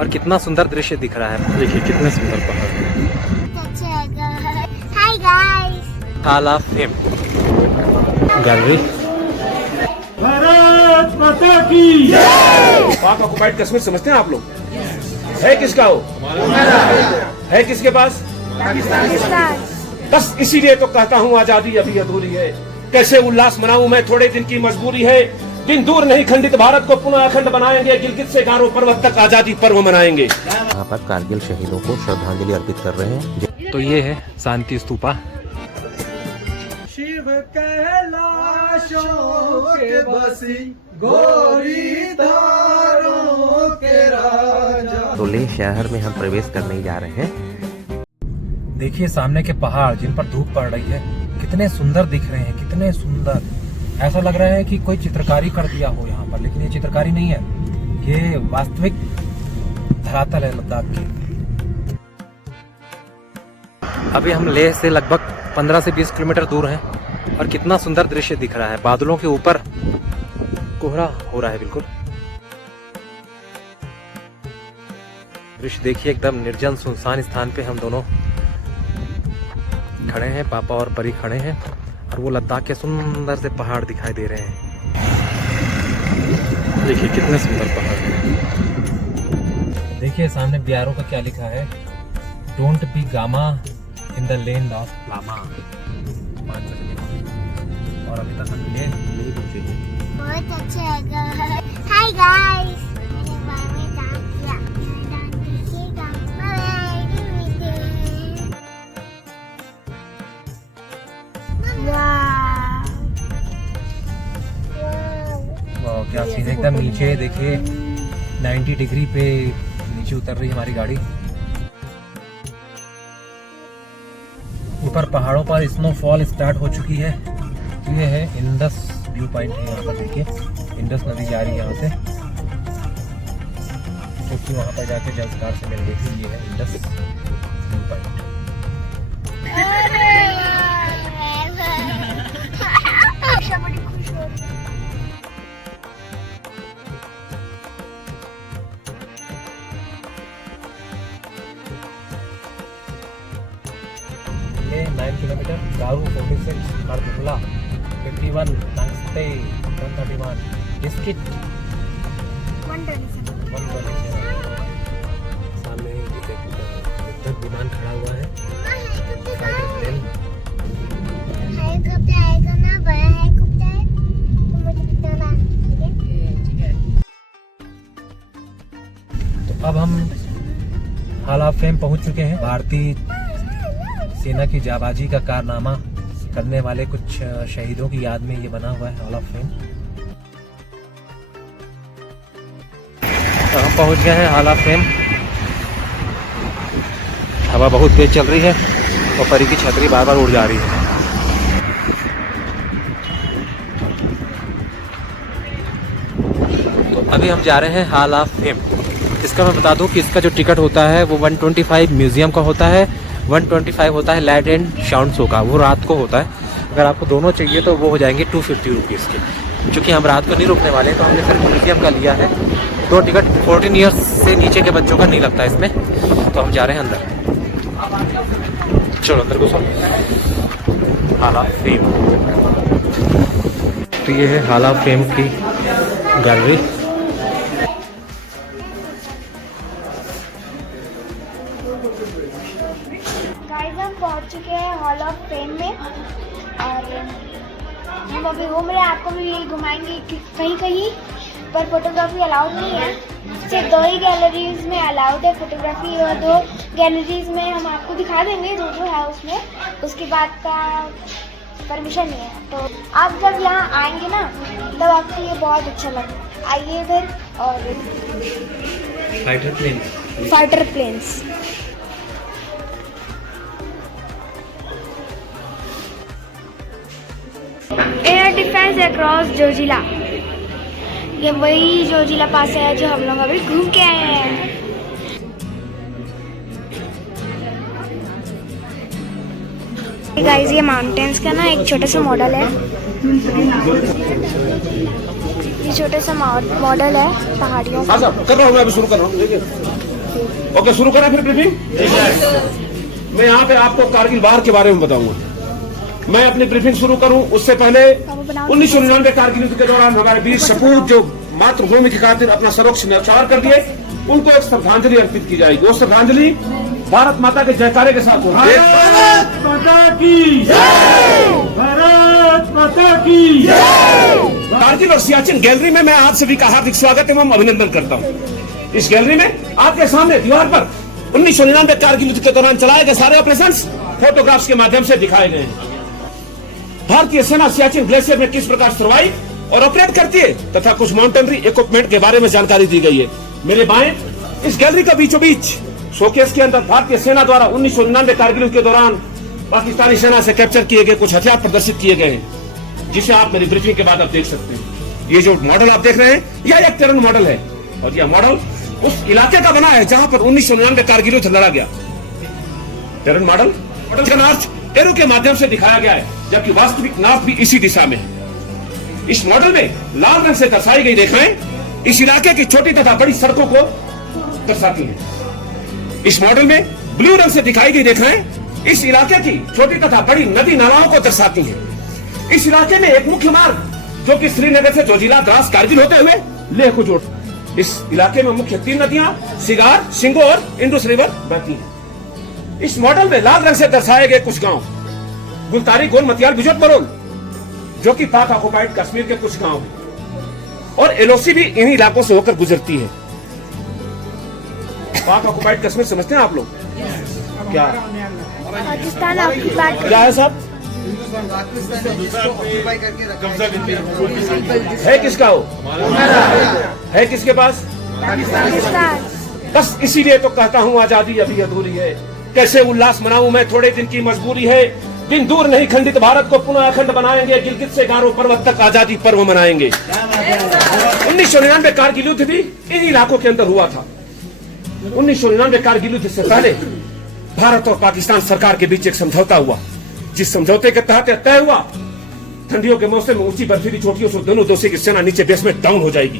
और कितना सुंदर दृश्य दिख रहा है। देखिए कितने सुंदर पहाड़। Hi guys, hall of fame gallery. Bharat माता की जय। पाक ऑक्युपाइड कश्मीर समझते हैं आप लोग? है किसका हो? है किसके पास? पाकिस्तान। बस इसीलिए तो कहता हूँ आजादी अभी अधूरी है। कैसे उल्लास मनाऊं मैं, थोड़े दिन की मजबूरी है। दिन दूर नहीं, खंडित भारत को पुनः अखंड बनाएंगे। गिलगित से गारो पर्वत तक आजादी पर्व मनाएंगे। यहाँ पर कारगिल शहीदों को श्रद्धांजलि अर्पित कर रहे हैं। तो ये है शांति स्तूपा। शिव कैलाशों के बसी गोरी धारों के राजा। तो लेह शहर में हम प्रवेश करने जा रहे हैं। देखिए सामने के पहाड़ जिन पर धूप पड़ रही है, कितने सुंदर दिख रहे हैं, कितने सुंदर। ऐसा लग रहा है कि कोई चित्रकारी कर दिया हो यहाँ पर, लेकिन ये चित्रकारी नहीं है, ये वास्तविक धरातल है लद्दाख की। अभी हम लेह से लगभग 15 से 20 किलोमीटर दूर हैं और कितना सुंदर दृश्य दिख रहा है। बादलों के ऊपर कोहरा हो रहा है बिल्कुल। दृश्य देखिए, एकदम निर्जन सुनसान स्थान पे हम दोनों खड़े हैं। पापा और परी खड़े हैं और वो लद्दाख के सुंदर से पहाड़ दिखाई दे रहे हैं। देखिए कितने सुंदर पहाड़। देखिए सामने बिहारों का क्या लिखा है, don't be gama in the land of lama. 5 बजे और अभी तक हम लेह नहीं पहुंचे हैं। बहुत अच्छा लगा। हाय गाइस, मैंने बार में डांस किया। डांस कीजिएगा। वाह क्या सीन है, एकदम नीचे देखिए 90 डिग्री पे नीचे उतर रही है हमारी गाड़ी। ऊपर पहाड़ों पर स्नोफॉल स्टार्ट हो चुकी है। तो ये है इंडस व्यू पॉइंट है, यहाँ पर देखिए इंडस नदी जा रही है यहाँ से, क्योंकि वहाँ पर जाके जलस्कार से मिल गई थी। ये है इंडस व्यू पॉइंट। बड़ी खुश हो रही है। ये 9 किलोमीटर, गारू 46, खारदुला 51, नांगस्ते 131, बिस्किट 127। सामने ये देखो विमान खड़ा हुआ है, फाइटर प्लेन। हेलीकॉप्टर आएगा ना, बड़ा हेलीकॉप्टर, तो मुझे बताना, ठीक है? तो अब हम हॉल ऑफ फेम पहुंच चुके हैं। भारतीय सेना की जाबाजी का कारनामा करने वाले कुछ शहीदों की याद में ये बना हुआ है हॉल ऑफ फेम। तो हम पहुंच गए हैं हॉल ऑफ फेम। हवा बहुत तेज चल रही है और परी की छतरी बार बार उड़ जा रही है। तो अभी हम जा रहे हैं हॉल ऑफ फेम। इसका मैं बता दूं कि इसका जो टिकट होता है वो 125 म्यूजियम का होता है, 125 होता है लाइट एंड साउंड शो का, वो रात को होता है। अगर आपको दोनों चाहिए तो वो हो जाएंगे 250 रुपीज़ के। चूँकि हम रात को नहीं रुकने वाले तो हमने सिर्फ म्यूजियम का लिया है। 2 टिकट 14 ईयर्स से नीचे के बच्चों का नहीं लगता इसमें। तो हम जा रहे हैं अंदर, चलो अंदर घुसो। Hall of fame. तो ये है हॉल ऑफ फेम की गैलरी। गाइस हम पहुंच चुके हैं हॉल ऑफ फेम में और हम अभी घूम रहे हैं। आपको भी यही घुमाएंगे कहीं कहीं, पर फोटोग्राफी अलाउड नहीं है। सिर्फ 2 ही गैलरीज में अलाउड है फोटोग्राफी, और 2 गैलरीज में हम आपको दिखा देंगे जो है उसमें, उसके बाद का परमिशन नहीं है। तो आप जब यहाँ आएंगे ना तब आपको ये बहुत अच्छा लगेगा। आइए इधर। और fighter planes air defence across Zojila, ये वही जोजिला पास है जो हम लोग अभी घूम के आए हैं। गाइस ये माउंटेन्स का ना एक छोटा सा मॉडल है। ये छोटे सा मॉडल है पहाड़ियों का। हाँ साहब, कर रहा हूँ मैं, अभी शुरू कर रहा हूँ। देखिए, ओके, शुरू करें फिर ब्रीफिंग। मैं यहाँ पे आपको कारगिल वार के बारे में बताऊंगा। मैं अपनी ब्रीफिंग शुरू करूं उससे पहले 1999 कारगिल युद्ध के दौरान हमारे वीर सपूत जो मातृभूमि की खातिर अपना सर्वोच्च न्यौछावर कर दिए, उनको एक श्रद्धांजलि अर्पित की जाएगी। वो श्रद्धांजलि भारत माता के जयकारे के साथ होगी। भारत माता की जय, भारत माता की जय। कारगिल और सियाचिन गैलरी में मैं आप सभी का हार्दिक स्वागत एवं अभिनंदन करता हूं। इस गैलरी में आपके सामने दीवार पर 1999 कारगिल युद्ध के दौरान चलाए गए सारे ऑपरेशंस फोटोग्राफ्स के माध्यम से दिखाए गए हैं। भारतीय सेना सियाचिन ग्लेशियर में किस प्रकार सर्वाइव और ऑपरेट करती है तथा कुछ माउंटेनरी इक्विपमेंट के बारे में जानकारी दी गई है। मेरे बाएं इस गैलरी का बीचों बीच शोकेस के अंदर भारतीय सेना द्वारा 1999 कारगिल युद्ध के दौरान पाकिस्तानी सेना से कैप्चर किए गए कुछ हथियार प्रदर्शित किए गए हैं, जिसे आप मेरी ब्रीफिंग के बाद आप देख सकते हैं। ये जो मॉडल आप देख रहे हैं, यह एक टेरन मॉडल है और यह मॉडल उस इलाके का बना है जहां पर 1999 कारगिल युद्ध लड़ा गया। टेरन मॉडल का नॉर्थ एरो के माध्यम से दिखाया गया है, जबकि वास्तविक नॉर्थ भी इसी दिशा में है। इस मॉडल में लाल रंग से दर्शाई गई रेखाएं इस इलाके की छोटी तथा बड़ी सड़कों को दर्शाती हैं। इस मॉडल में ब्लू रंग से दिखाई गई रेखाएं इस इलाके की छोटी तथा बड़ी नदी नालाओं को दर्शाती हैं। इस इलाके में एक मुख्य मार्ग जो कि श्रीनगर से जोजिला, द्रास, कारगिल होते हुए लेह को जोड़, इस इलाके में मुख्य 3 नदियां सिगार, शिंगो और इंडस रिवर बहती हैं। इस मॉडल में लाल रंग से दर्शाए गए कुछ गांव गुलतारी, गोल, मतियाल, बिजोट, बरोल, जो कि पाक ऑक्युपाइड कश्मीर के कुछ गांव हैं और एलओसी भी इन्हीं इलाकों से होकर गुजरती है। पाक ऑक्युपाइड कश्मीर समझते हैं आप लोग? क्या पाकिस्तान ऑक्युपाइड क्या है साहब? है किसका हो? है किसके पास? पाकिस्तान। बस इसीलिए तो कहता हूँ आजादी अभी अधूरी है। कैसे उल्लास मनाऊं मैं, थोड़े दिन की मजबूरी है। दिन दूर नहीं, खंडित भारत को पुनः अखंड बनाएंगे। गिलगित से गारो पर्वत तक आजादी पर्व मनाएंगे। 1999 कारगिल युद्ध भी इन इलाकों के अंदर हुआ था। 1999 कारगिल युद्ध से पहले भारत और पाकिस्तान सरकार के बीच एक समझौता हुआ, जिस समझौते के तहत तय हुआ ठंडियों के मौसम में ऊंची बर्फीली चोटियों से दोनों देशों की सेना नीचे बेस में डाउन हो जाएगी।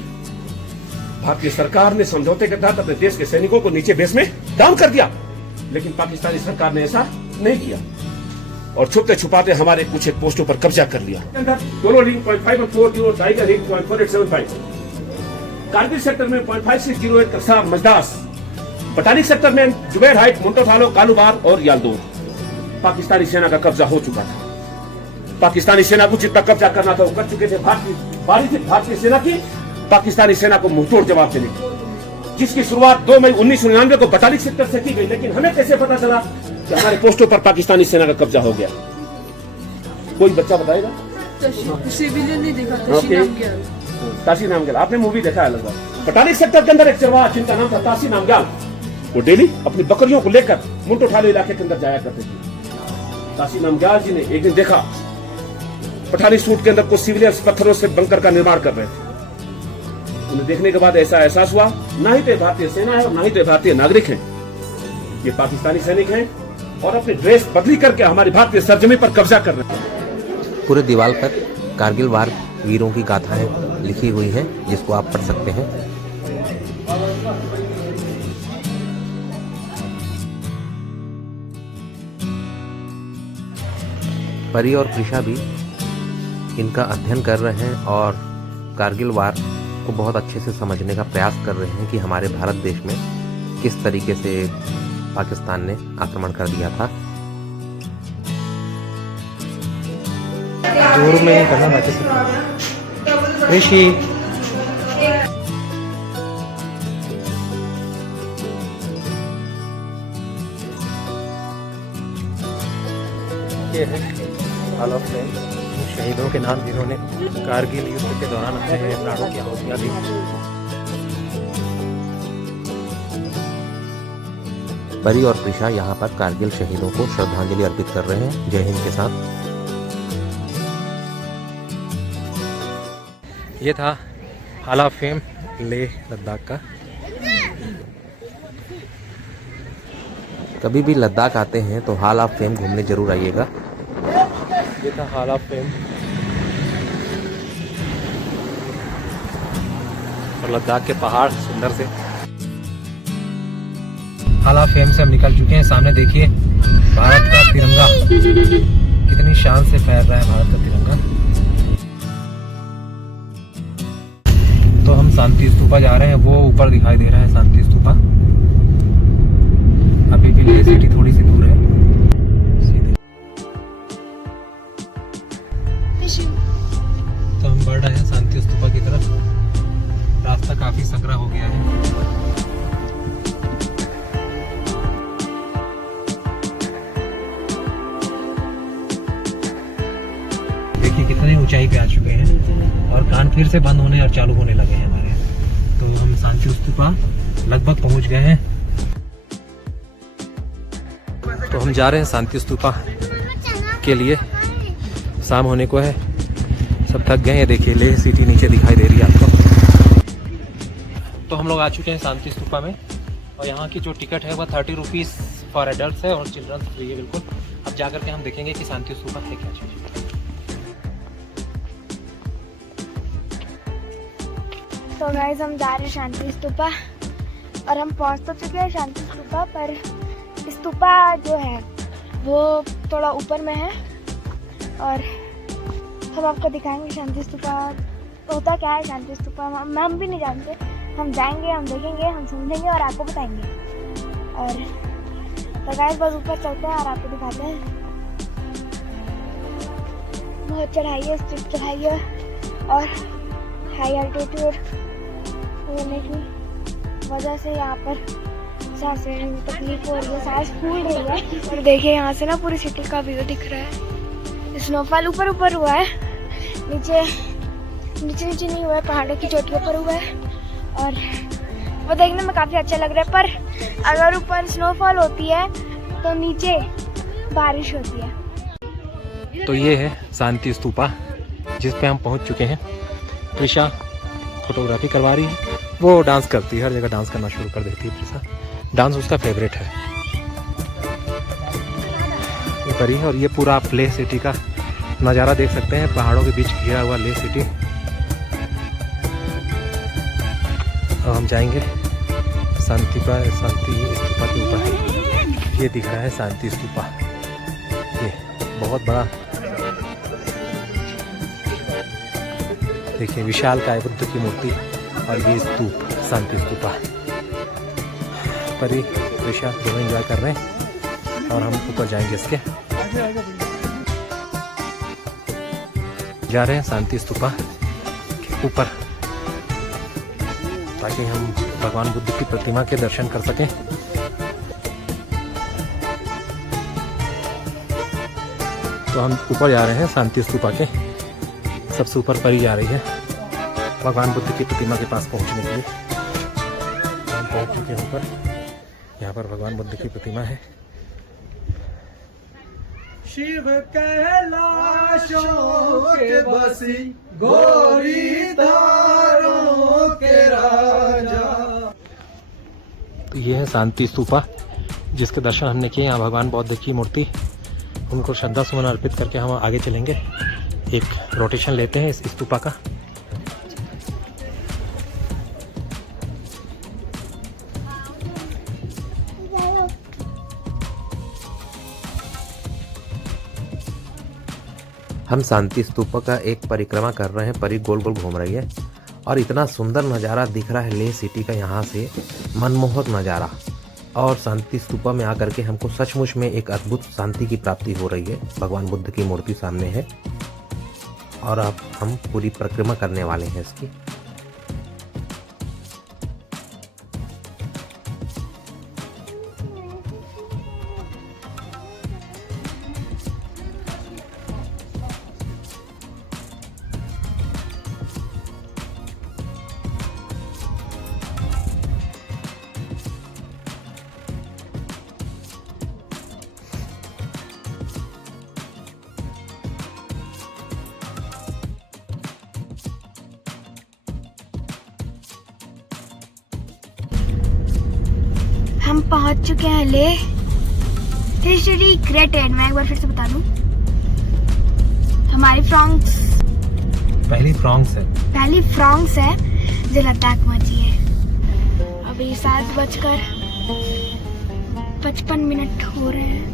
भारतीय सरकार ने समझौते के तहत अपने देश के सैनिकों को नीचे बेस में डाउन कर दिया, लेकिन पाकिस्तानी सरकार ने ऐसा नहीं किया और छुपते छुपाते हमारे कुछ एक पोस्टों पर कब्जा कर लिया। दोनों रिंग 0.5 और 4 टाइगर रिंग 0.4875, कारगिल सेक्टर में 0.5608 करसार, मजदास, बटालिक सेक्टर में जुबैर हाइट, मुंटोफालो, कालूबार और यालदोर पाकिस्तानी सेना का कब्जा हो चुका था। पाकिस्तानी सेना को जितना कब्जा करना था वो कर चुके थे। भारतीय सेना की पाकिस्तानी सेना को मुंहतोड़ जवाब देने की, जिसकी शुरुआत 2 मई 1999 को बटालिक सेक्टर से की गई। लेकिन हमें कैसे पता चला कि हमारे पोस्टों पर पाकिस्तानी सेना का कब्जा हो गया? कोई बच्चा बताएगा? सिविलियन नहीं देखा, ताशी नामग्याल, आपने मूवी देखा है लगभग। बटालिक सेक्टर के अंदर एक चरवाहा जिनका नाम था ताशी नामग्याल, वो डेली अपनी बकरियों को लेकर मुंटोठालो इलाके के अंदर जाया करते थे। ताशी नामग्याल जी ने एक दिन देखा पठानी सूट के अंदर कुछ सिविलियंस पत्थरों से बंकर का निर्माण कर रहे थे। उन्हें देखने के बाद ऐसा एहसास हुआ, ना ही तो भारतीय सेना है और ना ही तो भारतीय नागरिक हैं, ये पाकिस्तानी सैनिक हैं और अपनी ड्रेस बदली करके हमारी भारतीय सरजमी पर कब्जा कर रहे हैं। पूरे दीवार पर कारगिल वार वीरों की गाथाएं लिखी हुई हैं, जिसको आप पढ़ सकते हैं। परी और प्रिशा भी इनका अध्ययन कर रहे हैं और कारगिल वार को बहुत अच्छे से समझने का प्रयास कर रहे हैं कि हमारे भारत देश में किस तरीके से पाकिस्तान ने आक्रमण कर दिया था। जोर में करना बाकी ऋषि ये है हॉल ऑफ फेम, शहीदों के नाम जिन्होंने कारगिल युद्ध के दौरान अपने प्राणों की आहुतियां दी। परी और प्रिशा यहाँ पर कारगिल शहीदों को श्रद्धांजलि अर्पित कर रहे हैं जय हिंद के साथ। ये था hall of fame Leh Ladakh का। कभी भी लद्दाख आते हैं तो हॉल ऑफ फेम घूमने जरूर आइएगा। ये था हॉल ऑफ फेम और लद्दाख के पहाड़ सुंदर से। हाला फेम से हम निकल चुके हैं। सामने देखिए भारत का तिरंगा कितनी शान से फहर रहा है, भारत का तिरंगा। तो हम शांति स्तूपा जा रहे हैं, वो ऊपर दिखाई दे रहा है शांति स्तूपा। अभी भी लेह सिटी थोड़ी सी दूर है। तो हम बढ़ रहे हैं शांति स्तूपा की तरफ। रास्ता काफी संकरा हो गया है। देखिए कितने ऊंचाई पे आ चुके हैं और कान फिर से बंद होने और चालू होने लगे हैं हमारे। तो हम शांति स्तूपा लगभग पहुंच गए हैं। तो हम जा रहे हैं शांति स्तूपा के लिए। शाम होने को है, सब थक गए हैं। देखिए लेह सिटी नीचे दिखाई दे रही है आपको। तो हम लोग आ चुके हैं शांति स्तूपा में और यहाँ की जो टिकट है वह 30 रुपीज़ फॉर एडल्ट है और चिल्ड्रंस फ्री है बिल्कुल। अब जा करके हम देखेंगे कि शांति स्तूपा है क्या चीज़। तो गाइस हम जा रहे हैं शांति स्तूपा और हम पहुंच तो चुके हैं शांति स्तूपा, पर स्तूपा जो है वो थोड़ा ऊपर में है और हम आपको दिखाएंगे शांति स्तूपा होता क्या है। शांति स्तूपा हम भी नहीं जानते। हम जाएंगे, हम देखेंगे, हम समझेंगे और आपको बताएंगे। और तो गाइस बस ऊपर चलते हैं और आपको दिखाते हैं। बहुत चढ़ाई है, स्टीप चढ़ाई है और हाई एल्टीट्यूड होने की वजह से यहाँ पर सांस लेने में तकलीफ हो रही है, सांस फूल रही है। और देखिए यहाँ से ना पूरी सिटी का व्यू दिख रहा है। स्नोफॉल ऊपर ऊपर हुआ है, नीचे नीचे नहीं हुआ है, पहाड़ों की चोटियों पर हुआ है और वो देखने में काफ़ी अच्छा लग रहा है। पर अगर ऊपर स्नोफॉल होती है तो नीचे बारिश होती है। तो ये है शांति स्तूपा जिस पे हम पहुंच चुके हैं। प्रिशा फोटोग्राफी करवा रही है, वो डांस करती है, हर जगह डांस करना शुरू कर देती है प्रिशा। डांस उसका फेवरेट है। ये परी है और ये पूरा आप लेह सिटी का नज़ारा देख सकते हैं, पहाड़ों के बीच घिरा हुआ लेह सिटी। अब हम जाएंगे शांति स्तूपा के ऊपर। ये दिख रहा है शांति स्तूपा, ये बहुत बड़ा देखिए विशाल काय बुद्ध की मूर्ति और ये स्तूप शांति स्तूपा। परी प्रिशा दोनों एंजॉय कर रहे हैं और हम ऊपर जाएंगे इसके। जा रहे हैं शांति स्तूपा के ऊपर ताकि हम भगवान बुद्ध की प्रतिमा के दर्शन कर सकें। तो हम ऊपर जा रहे हैं शांति स्तूपा के सबसे ऊपर। परी जा रही है भगवान बुद्ध की प्रतिमा के पास पहुंचने के लिए। हम पहुंच चुके हैं ऊपर। यहाँ पर भगवान बुद्ध की प्रतिमा है। शिव कैलाशों के बसी गोरी धारों के राजा। तो ये है शांति स्तूपा जिसके दर्शन हमने किए। यहाँ भगवान बौद्ध की मूर्ति, उनको श्रद्धा सुमन अर्पित करके हम आगे चलेंगे। एक रोटेशन लेते हैं इस स्तूपा का। हम शांति स्तूप का एक परिक्रमा कर रहे हैं। परी गोल गोल घूम रही है और इतना सुंदर नज़ारा दिख रहा है लेह सिटी का, यहाँ से मनमोहक नज़ारा। और शांति स्तूपा में आकर के हमको सचमुच में एक अद्भुत शांति की प्राप्ति हो रही है। भगवान बुद्ध की मूर्ति सामने है और अब हम पूरी परिक्रमा करने वाले हैं इसकी। हम पहुंच चुके हैं लेह हिस्ट्री ग्रेट एंड। मैं एक बार फिर से बता दूं, हमारी पहली फ्रॉन्क्स है जो लद्दाख पहुंची है। अभी 7:55 हो रहे हैं।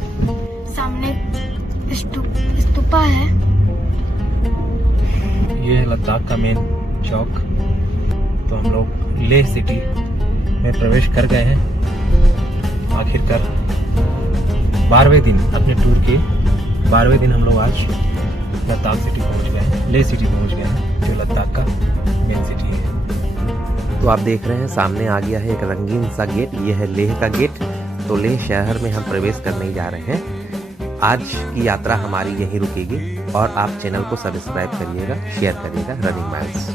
सामने स्तूपा है। ये है लद्दाख का मेन चौक। तो हम लोग लेह सिटी में प्रवेश कर गए हैं आखिरकार। 12वें दिन अपने टूर के 12वें दिन हम लोग आज लद्दाख सिटी पहुंच गए हैं, लेह सिटी पहुंच गए हैं जो लद्दाख का मेन सिटी है। तो आप देख रहे हैं सामने आ गया है एक रंगीन सा गेट, ये है लेह का गेट। तो लेह शहर में हम प्रवेश करने जा रहे हैं। आज की यात्रा हमारी यहीं रुकेगी और आप चैनल को सब्सक्राइब करिएगा, शेयर करिएगा रनिंग माइल्स।